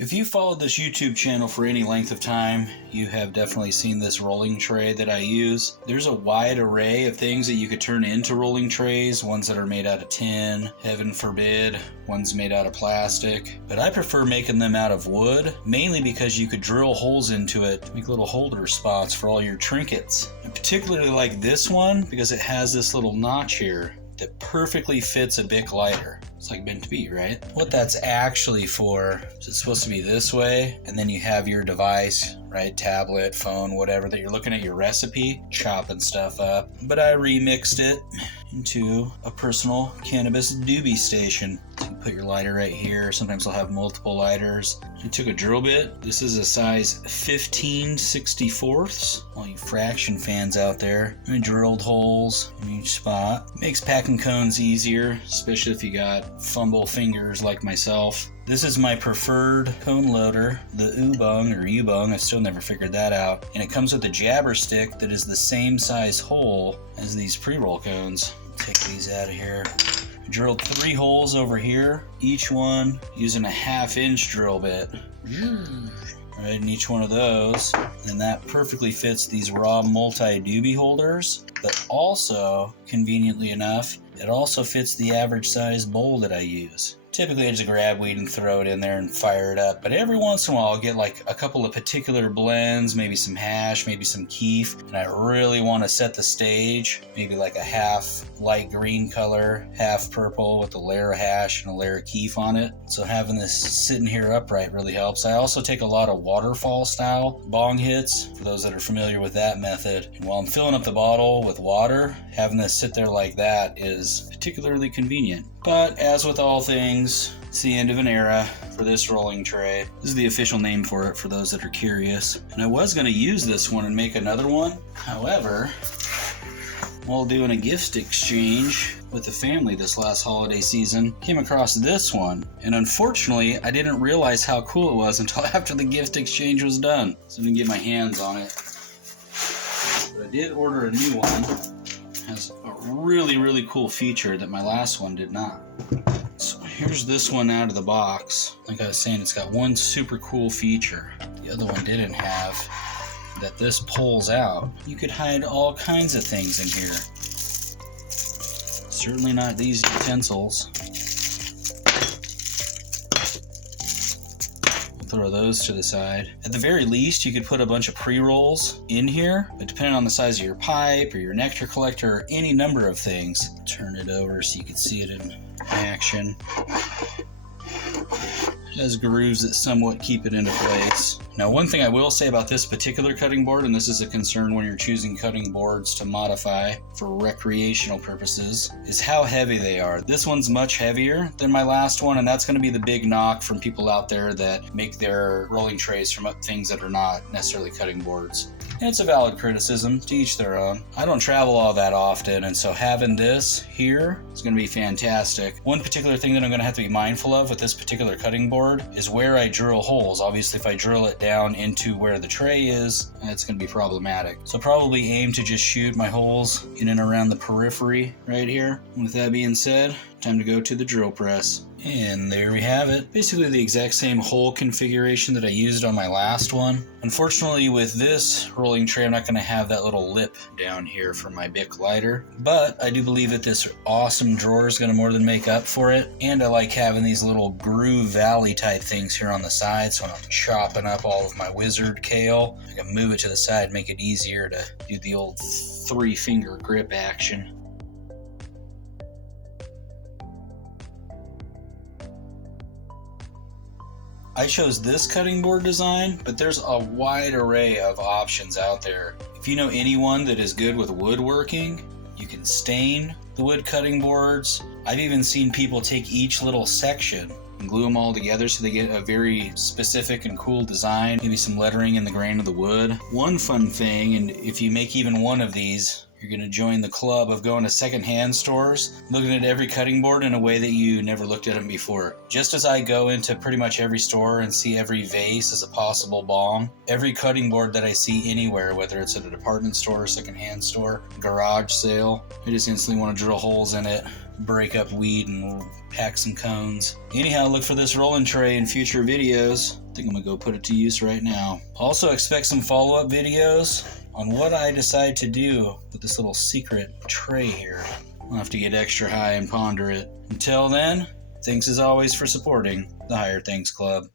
If you followed this YouTube channel for any length of time, you have definitely seen this rolling tray that I use. There's a wide array of things that you could turn into rolling trays, ones that are made out of tin, heaven forbid, ones made out of plastic. But I prefer making them out of wood, mainly because you could drill holes into it to make little holder spots for all your trinkets. I particularly like this one because it has this little notch here that perfectly fits a Bic lighter. It's like meant to be, right? What that's actually for is it's supposed to be this way, and then you have your device, right? Tablet, phone, whatever, that you're looking at your recipe, chopping stuff up. But I remixed it into a personal cannabis doobie station. So you put your lighter right here. Sometimes I'll have multiple lighters. I took a drill bit. This is a size 15/64. All you fraction fans out there. I drilled holes in each spot. Makes packing cones easier, especially if you got fumble fingers like myself. This is my preferred cone loader, the Ubung. I still never figured that out. And it comes with a jabber stick that is the same size hole as these pre-roll cones. Take these out of here. I drilled 3 holes over here, each one using a 1/2 inch drill bit. Right in each one of those. And that perfectly fits these raw multi-doobie holders, but also, conveniently enough, it also fits the average size bowl that I use. Typically I just grab weed and throw it in there and fire it up, but every once in a while I'll get like a couple of particular blends, maybe some hash, maybe some keef, and I really want to set the stage, maybe like a 1/2 light green color, 1/2 purple with a layer of hash and a layer of keef on it. So having this sitting here upright really helps. I also take a lot of waterfall style bong hits, for those that are familiar with that method. And while I'm filling up the bottle with water, having this sit there like that is particularly convenient. But as with all things, it's the end of an era for this rolling tray. This is the official name for it for those that are curious. And I was going to use this one and make another one. However, while doing a gift exchange with the family this last holiday season, came across this one. And unfortunately, I didn't realize how cool it was until after the gift exchange was done. So I didn't get my hands on it. But I did order a new one. It has a really cool feature that my last one did not. So here's this one out of the box. Like I was saying, it's got one super cool feature the other one didn't have, that this pulls out. You could hide all kinds of things in here. Certainly not these utensils. Throw those to the side. At the very least, you could put a bunch of pre-rolls in here, but depending on the size of your pipe or your nectar collector or any number of things, turn it over so you can see it in action. It has grooves that somewhat keep it into place. Now, one thing I will say about this particular cutting board, and this is a concern when you're choosing cutting boards to modify for recreational purposes, is how heavy they are. This one's much heavier than my last one, and that's going to be the big knock from people out there that make their rolling trays from things that are not necessarily cutting boards. And it's a valid criticism, to each their own. I don't travel all that often, and so having this here is going to be fantastic. One particular thing that I'm going to have to be mindful of with this particular cutting board is where I drill holes. Obviously, if I drill it down into where the tray is, it's going to be problematic. So probably aim to just shoot my holes in and around the periphery right here. And with that being said, time to go to the drill press. And there we have it. Basically the exact same hole configuration that I used on my last one. Unfortunately, with this rolling tray, I'm not going to have that little lip down here for my Bic lighter. But I do believe that this awesome drawer is going to more than make up for it. And I like having these little groove valley type things here on the side. So when I'm chopping up all of my wizard kale, I can move it to the side, make it easier to do the old 3-finger grip action. I chose this cutting board design, but there's a wide array of options out there. If you know anyone that is good with woodworking, you can stain the wood cutting boards. I've even seen people take each little section and glue them all together so they get a very specific and cool design, maybe some lettering in the grain of the wood. One fun thing, and if you make even one of these, you're going to join the club of going to secondhand stores, looking at every cutting board in a way that you never looked at them before. Just as I go into pretty much every store and see every vase as a possible bong, every cutting board that I see anywhere, whether it's at a department store, secondhand store, garage sale, I just instantly want to drill holes in it, break up weed, and pack some cones. Anyhow, look for this rolling tray in future videos. I think I'm gonna go put it to use right now. Also expect some follow-up videos on what I decide to do with this little secret tray here. I'll have to get extra high and ponder it. Until then, thanks as always for supporting the Higher Things Club.